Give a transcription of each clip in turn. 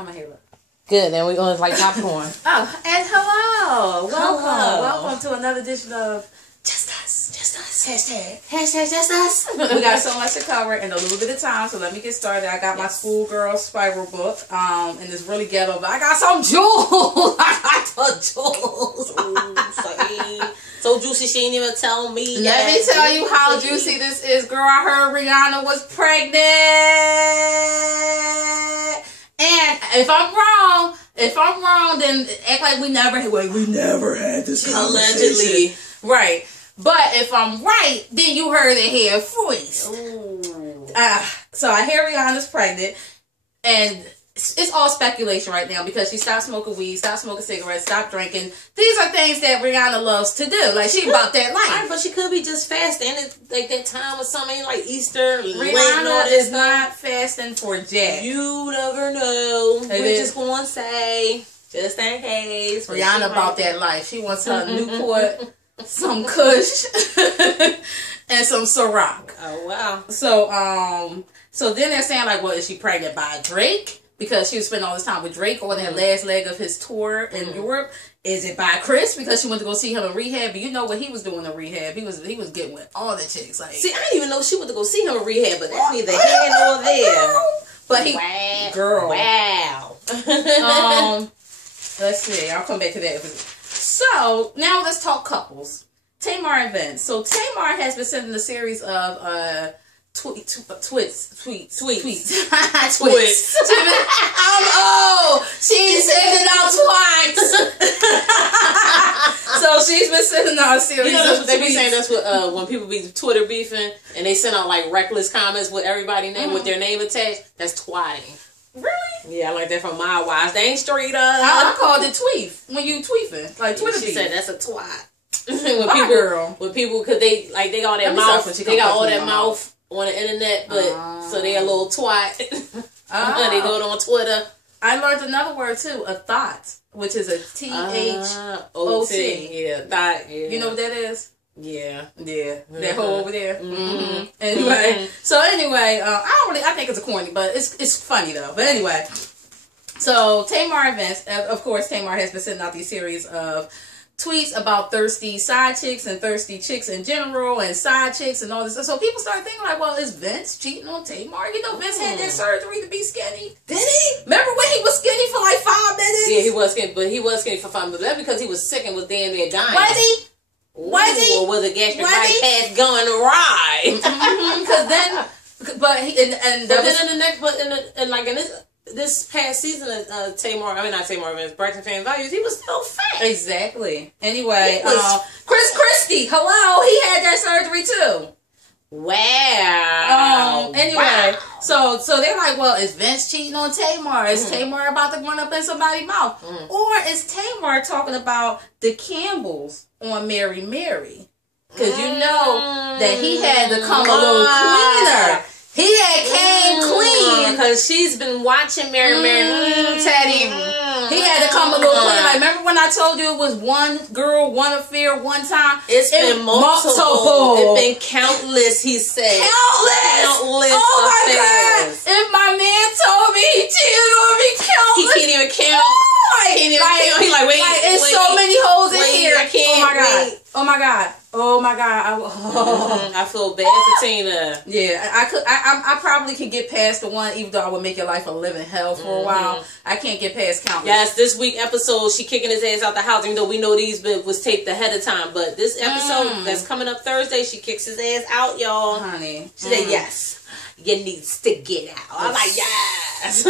How my hair look? Good, and we're going to like popcorn. Oh, and hello. Welcome to another edition of Just Us. Just Us. Hashtag Just Us. We got so much to cover in a little bit of time, so let me get started. I got my schoolgirl spiral book, and it's really ghetto, but I got some jewels. I got the jewels. So juicy, she didn't even tell me. Let me tell you how juicy this is, girl. I heard Rihanna was pregnant. And if I'm wrong, then act like we never had this conversation. Allegedly. Right. But if I'm right, then you heard it here first. So I hear Rihanna's pregnant, and it's all speculation right now because she stopped smoking weed, stopped smoking cigarettes, stopped drinking. These are things that Rihanna loves to do. Like, she about that life. Right, but she could be just fasting. It's like that time or something, like Easter. Rihanna is not fasting for Jack. You never know. We're just going to say, just in case. Rihanna about that life. She wants her Newport, some Kush, and some Ciroc. Oh, wow. So then they're saying, like, well, is she pregnant by Drake? Because she was spending all this time with Drake on that last leg of his tour in Europe. Is it by Chris? Because she went to go see him in rehab. But you know what he was doing in rehab. He was getting with all the chicks. Like, see, I didn't even know she went to go see him in rehab, but that's neither here nor there. But he, girl. Wow. Let's see. I'll come back to that. So now let's talk couples. Tamar and Vince. So Tamar has been sending a series of tweets. She's sending out twats. So she's been sending out a series. You know, that's what they tweets. be saying. That's what when people be Twitter beefing and they send out like reckless comments with everybody's name with their name attached. That's twatting. Really? Yeah, I like that from my wives. They ain't straight up. I called it tweet when you tweeting like Twitter. She said that's a twat. when people, cause they got that mouth. They got all that mouth on the internet, but so they a little twat. They do it on Twitter. I learned another word too, a thought, which is a THOT. Yeah, thought. Yeah. You know what that is? Yeah. That hole over there. Anyway, I think it's a corny, but it's funny though. But anyway, so Tamar and Vince, of course, Tamar has been sending out these series of tweets about thirsty side chicks and thirsty chicks in general and side chicks and all this. So people start thinking like, well, is Vince cheating on Tamar? You know, Vince had that surgery to be skinny. Did he? Remember when he was skinny for like 5 minutes? Yeah, he was skinny, but he was skinny for 5 minutes. That's because he was sick and was damn near dying. Was he? Was he? Or was a gastric bypass going awry? Because then, this past season, Braxton Fan Values, he was still fat. Exactly. Anyway, Chris Christie, hello, he had that surgery too. Wow. Anyway, wow. So they're like, well, is Vince cheating on Tamar? Is Tamar about to run up in somebody's mouth? Or is Tamar talking about the Campbells on Mary Mary? Because you know that he had to come a little cleaner. He had came clean. Because she's been watching Mary Teddy. He had to come a little clean. Like, remember when I told you it was one girl, one affair, one time? It's been multiple. It's been countless, he said. Countless affairs. God. If my man told me he cheated on me, countless. He can't even count. He's like, wait. It's so many holes in here. I can't. Oh my God. I feel bad for Tina. Yeah, I probably could get past the one, even though I would make your life a living hell for a while. I can't get past countless. Yes, this week episode, she kicking his ass out the house, even though we know these was taped ahead of time. But this episode that's coming up Thursday, she kicks his ass out, y'all. Honey. She said, yes, you need to get out. I'm like, yes.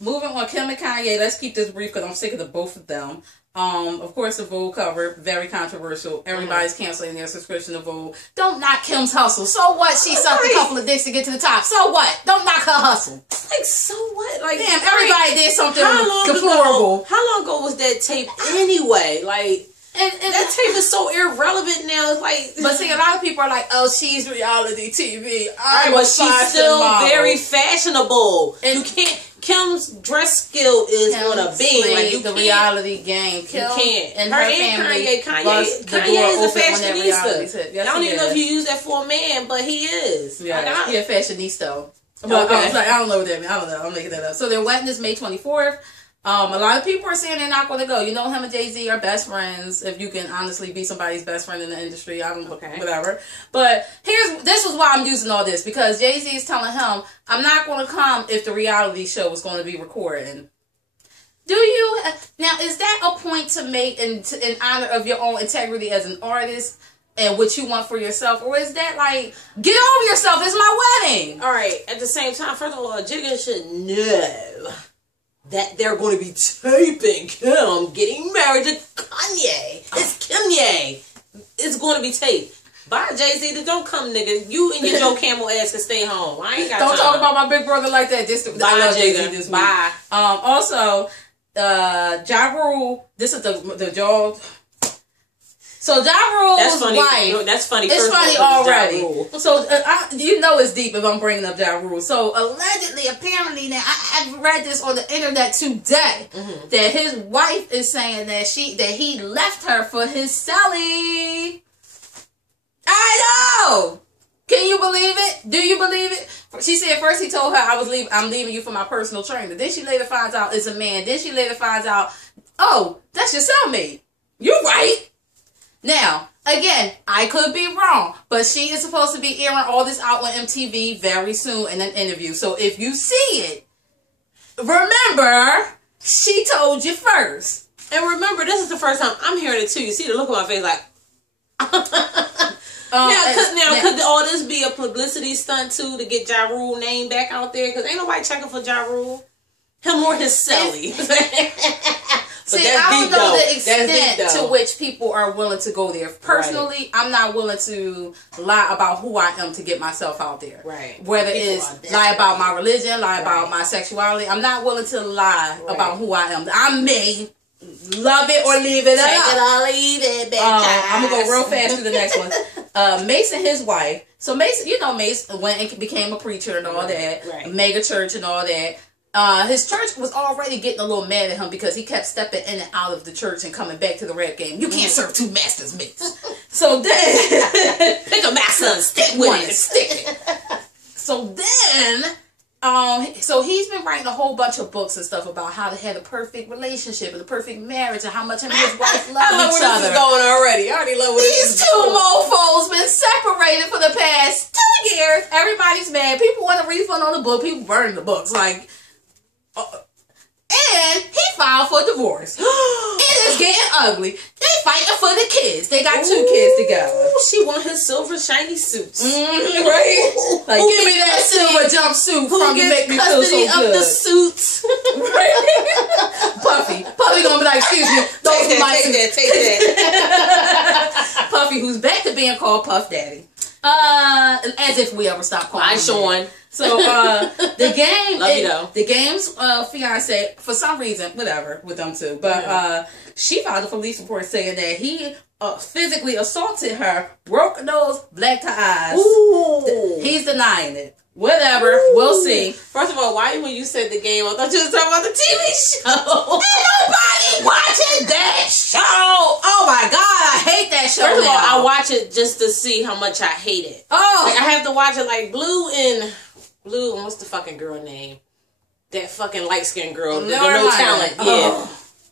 Moving on, Kim and Kanye, let's keep this brief because I'm sick of the both of them. Of course, the Vogue cover, very controversial. Everybody's canceling their subscription to Vogue. Don't knock Kim's hustle. So what? She sucked a couple of dicks to get to the top. So what? Don't knock her hustle. Like, so what? Like, damn, everybody did something deplorable. How long ago was that tape anyway? Like, and that tape is so irrelevant now. It's like, but see, a lot of people are like, "Oh, she's reality TV." But she's still very fashionable. And you can't. Kim's dress skill is on a beam. Like, you the can't, reality game. You can't. And her family. Kanye is a fashionista. Yes, I don't even know if you use that for a man, but he is. Yeah, he a fashionista. But I was like, I don't know what that means. I don't know. I'm making that up. So their wedding is May 24th. A lot of people are saying they're not going to go. You know, him and Jay-Z are best friends. If you can honestly be somebody's best friend in the industry, I don't know, whatever. But this was why I'm using all this, because Jay-Z is telling him, I'm not going to come if the reality show is going to be recording. Do you now? Is that a point to make in honor of your own integrity as an artist and what you want for yourself, or is that like, get over yourself? It's my wedding. All right. At the same time, first of all, Jigga should know that they're going to be taping Kim getting married to Kanye. It's Kimye. It's going to be taped. Bye, Jay-Z. Don't come, nigga. You and your Joe Camel ass can stay home. I ain't got Don't time. talk about my big brother like that. Bye, Jigga. Bye. Also, Ja Rule. This is the Joe. So Ja Rule's wife. That's funny. It's funny already. So you know it's deep if I'm bringing up Ja Rule. So allegedly, apparently, now I've read this on the internet today that his wife is saying that he left her for his celly. I know. Can you believe it? Do you believe it? She said first he told her I'm leaving you for my personal trainer. Then she later finds out it's a man. Then she later finds out, oh, that's your cellmate. You're right. Now, again, I could be wrong, but she is supposed to be airing all this out on MTV very soon in an interview. So if you see it, remember, she told you first. And remember, this is the first time I'm hearing it too. You see the look on my face like... now, could all this be a publicity stunt too to get Ja Rule name back out there? Because ain't nobody checking for Ja Rule. Him or his celly. See, I don't know the extent to which people are willing to go there. Personally, I'm not willing to lie about who I am to get myself out there. Right. Whether it's lie about my religion, lie about my sexuality. I'm not willing to lie about who I am. I may love it or leave it. Take it or leave it, bitch. I'm going to go real fast to the next one. Mace and his wife. So Mace, you know, Mace went and became a preacher and all that. Mega church and all that. His church was already getting a little mad at him because he kept stepping in and out of the church and coming back to the rap game. You can't serve two masters, Mace. So then... pick a master and stick with it. Stick it. So then... so he's been writing a whole bunch of books and stuff about how to have a perfect relationship and a perfect marriage and how much him and his wife love each other. This is going already. I already love where These two mofos been separated for the past 2 years. Everybody's mad. People want a refund on the book. People burning the books. Like, and he filed for divorce. It is getting ugly. They fighting for the kids. They got 2 kids together. She want his silver shiny suits. Right? Like, give me that silver jumpsuit from You Make Me Feel So Good. Of the suits. Right? Puffy gonna be like, excuse me. Take that. Puffy, who's back to being called Puff Daddy. As if we ever stop calling him Sean. So the game, love you though. The game's fiance, for some reason, whatever with them two, but she filed a police report saying that he physically assaulted her, broke her nose, blacked her eyes. Ooh. He's denying it. Whatever, we'll see. First of all, why when you said the game, I thought you was talking about the TV show. Ain't nobody watching that show. Oh my God, I hate that show. First of all, I watch it just to see how much I hate it. Oh, like, I have to watch it like Blue and what's the fucking girl name? That fucking light skinned girl, no talent. Yeah,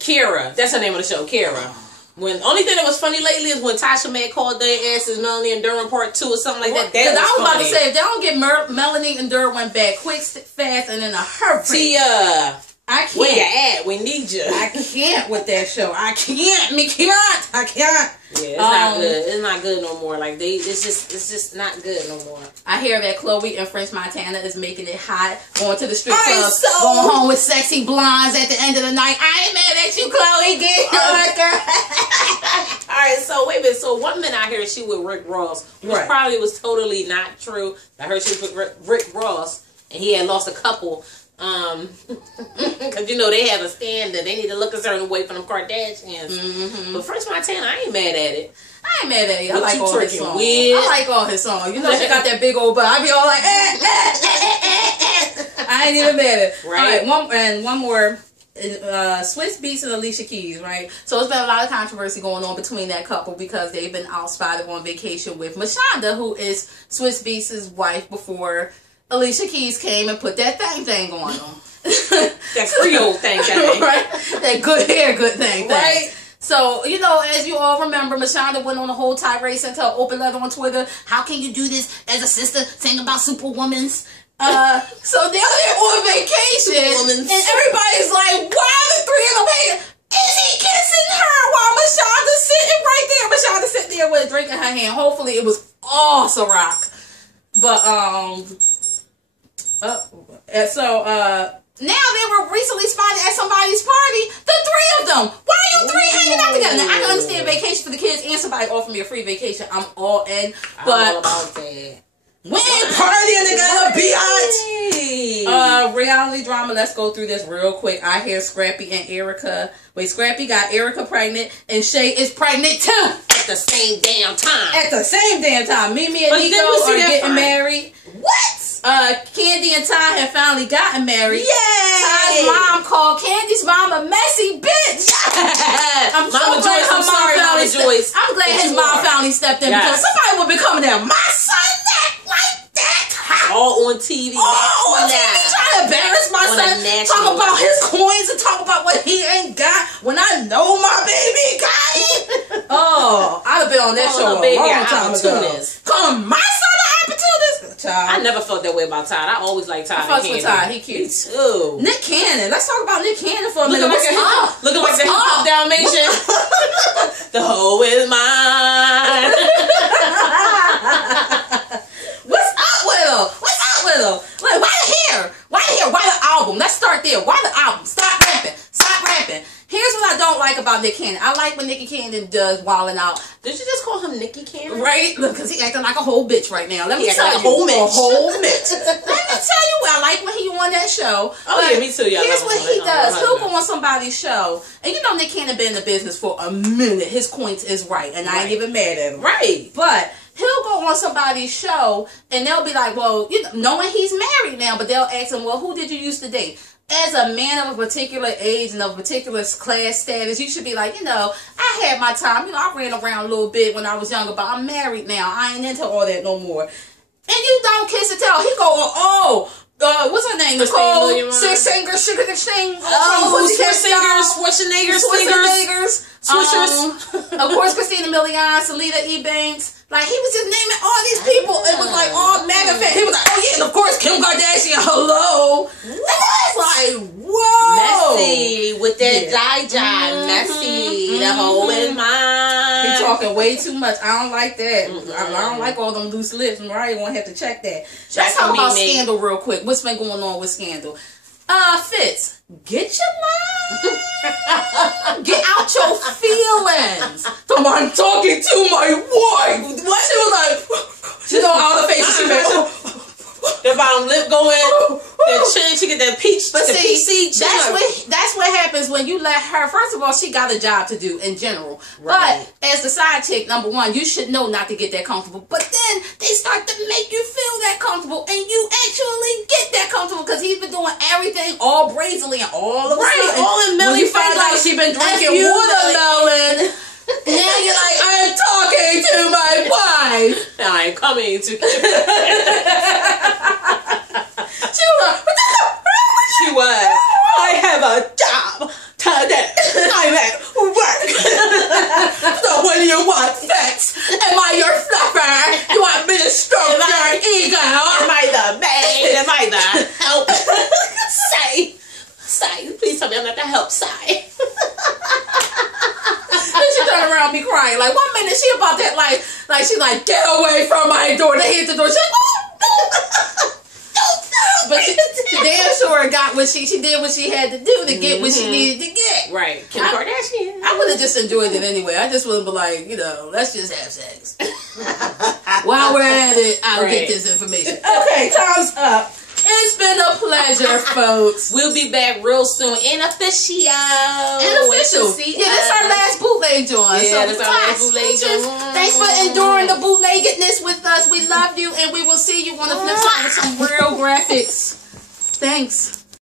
Kira. That's her name of the show, Kira. When only thing that was funny lately is when Tasha May called their asses Melanie and Derwin Part 2 or something like that. That was I was funny. about to say, if they don't get Melanie and Derwin back quick, fast, and in a hurry. Tia, I can't. Where you at? We need you. I can't with that show. I can't. I can't. Yeah, it's not good. It's not good no more. Like it's just not good no more. I hear that Chloe and French Montana is making it hot, going to the strip club, going home with sexy blondes at the end of the night. I ain't mad at you, Chloe. Get All right, so wait a minute. So 1 minute I heard she with Rick Ross, which probably was totally not true. I heard she was with Rick Ross, and he had lost a couple. Because you know they have a standard. They need to look a certain way for them Kardashians. But French Montana, I ain't mad at it. I ain't mad at it. I like all his songs. I like all his songs. You know she got that big old butt. I be all like, I ain't even mad at it. Right. All right, one more. Swiss Beats and Alicia Keys, right? So it's been a lot of controversy going on between that couple because they've been out spotted on vacation with Mashonda, who is Swiss Beats' wife before Alicia Keys came and put that thing on them. That Creole thing. Right? That good hair, good thing. Right? So, you know, as you all remember, Mashonda went on a whole tirade, sent her an open letter on Twitter. How can you do this as a sister, saying about superwomans? So now they're on vacation, and everybody's like, why the three of them hating? Is he kissing her while Mashonda's sitting right there? Mashonda's sitting there with a drink in her hand. Hopefully it was all Ciroc. But, now they were recently spotted at somebody's party. The three of them. Why are you three hanging out together? Now, I can understand vacation for the kids and somebody offered me a free vacation. I'm all in. But I'm all about that. We ain't partying together, biatch. Reality drama. Let's go through this real quick. I hear Scrappy and Erica. Wait, Scrappy got Erica pregnant, and Shay is pregnant too. At the same damn time. At the same damn time. Mimi and Nico are getting married. What? Candy and Ty have finally gotten married. Yay! Ty's mom called Candy's mom a messy bitch. I'm Mama Joyce, I'm sorry, Mama Joyce. I'm glad his mom finally stepped in because somebody would be coming down my son neck like that. All on TV. All on TV trying to embarrass my son. Talk about his coins and talk about what he ain't got when I know my baby got it. Oh, I'd have been on that show a long time ago. Come, my son an opportunist. Child. I never felt that way about Todd. I always liked Todd. I fucks with Todd. He cute. Me too. Nick Cannon. Let's talk about Nick Cannon for a minute. Looking like the hip-hop Dalmatian. The hoe is mine. What's up with him? What's up with him? Like, why the hair? Why the hair? Why the album? Let's start there. Why the album? Stop rapping. Stop rapping. Here's what I don't like about Nick Cannon. I like when Nicky Cannon does Wildin' Out. Did you just call him Nicky Cannon? Right? Because he acting like a whole bitch right now. Let me tell you. A whole bitch. Let me tell you what I like when he on that show. Oh, yeah, me too. Yeah, here's what he does. He'll go on somebody's show. And you know Nick Cannon been in the business for a minute. His coins is right. And I ain't even mad at him. Right. But he'll go on somebody's show and they'll be like, well, you know, knowing he's married now, but they'll ask him, well, who did you used to date? As a man of a particular age and of a particular class status, you should be like, you know, I had my time. You know, I ran around a little bit when I was younger, but I'm married now. I ain't into all that no more. And you don't kiss and tell. He go, what's her name? Nicole Singer. Schwarzenegger. Of course, Christina Milian, Salida E. Banks. Like, he was just naming all these people. It was like all mega fan. He was like, oh yeah, and of course Kim Kardashian. Hello. And I was like, whoa. Messy with that Jai. Messy. The whole is mine. He talking way too much. I don't like that. I don't like all them loose lips. Mariah gonna have to check that. Let's talk about Scandal real quick. What's been going on with Scandal? Fitz, get your mind. Get out your feelings. I'm talking to my wife. What? She was like, you know all the faces she made. The bottom lip going, that chin, she get that peach. But see, PC that's what happens when you let her. First of all, she got a job to do in general. Right. But as the side chick, number one, you should know not to get that comfortable. But then they start to make you feel that comfortable, and you actually get that comfortable because he's been doing everything all brazenly and all of a sudden, all in Millie you find out she been drinking watermelon. Now you're like, I'm talking to my wife. Now I'm coming to. She was. I have a job today. I'm at work. So when you want sex, am I your fluffer? You want me to stroke your ego? Am I the maid? Am I the help? Say, please tell me I'm not the help side. Then she turn around and be crying. Like 1 minute she about that, like she like, get away from my door. They hit the door. She like, but she damn sure got what she did what she had to do to get what she needed to get. Right. Kim Kardashian. I would have just enjoyed it anyway. I just would have been like, you know, let's just have sex. While we're at it, I'll get this information. Okay, time's up. It's been a pleasure, folks. We'll be back real soon. Official. Yeah, this is our last bootleg joint. Yeah, this is our last bootleg joint. Thanks for enduring the bootleggedness with us. We love you, and we will see you on the flip side with some real graphics. Thanks.